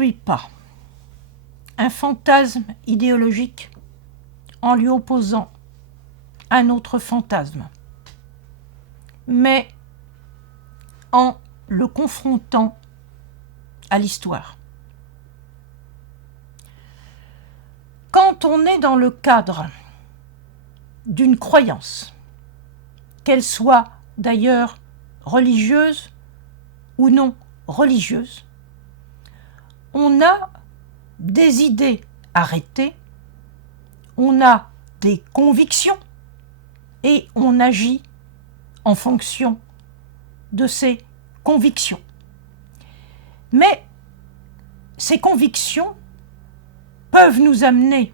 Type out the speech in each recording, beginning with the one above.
construit pas un fantasme idéologique en lui opposant un autre fantasme, mais en le confrontant à l'histoire. Quand on est dans le cadre d'une croyance, qu'elle soit d'ailleurs religieuse ou non religieuse, on a des idées arrêtées, on a des convictions et on agit en fonction de ces convictions. Mais ces convictions peuvent nous amener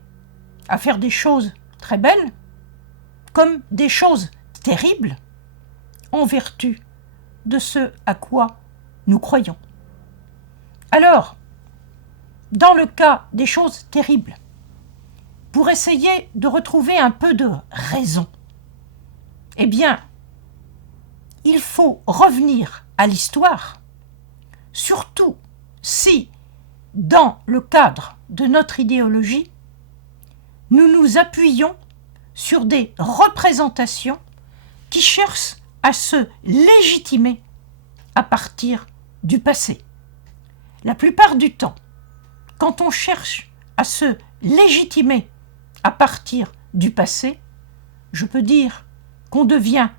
à faire des choses très belles comme des choses terribles en vertu de ce à quoi nous croyons. Alors, dans le cas des choses terribles, pour essayer de retrouver un peu de raison, eh bien, il faut revenir à l'histoire, surtout si, dans le cadre de notre idéologie, nous nous appuyons sur des représentations qui cherchent à se légitimer à partir du passé. La plupart du temps, quand on cherche à se légitimer à partir du passé, je peux dire qu'on devient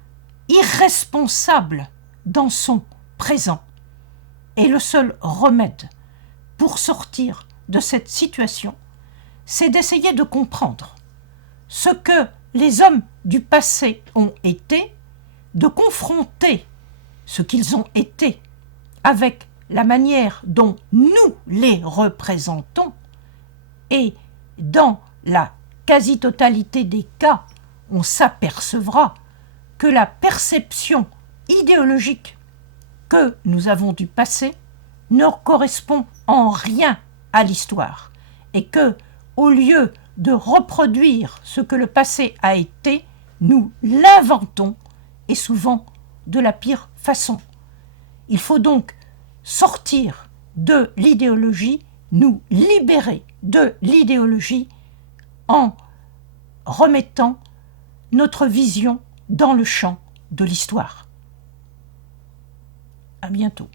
irresponsable dans son présent. Et le seul remède pour sortir de cette situation, c'est d'essayer de comprendre ce que les hommes du passé ont été, de confronter ce qu'ils ont été avec la manière dont nous les représentons, et dans la quasi-totalité des cas, on s'apercevra que la perception idéologique que nous avons du passé ne correspond en rien à l'histoire, et que, au lieu de reproduire ce que le passé a été, nous l'inventons, et souvent de la pire façon. Il faut donc sortir de l'idéologie, nous libérer de l'idéologie en remettant notre vision dans le champ de l'histoire. À bientôt.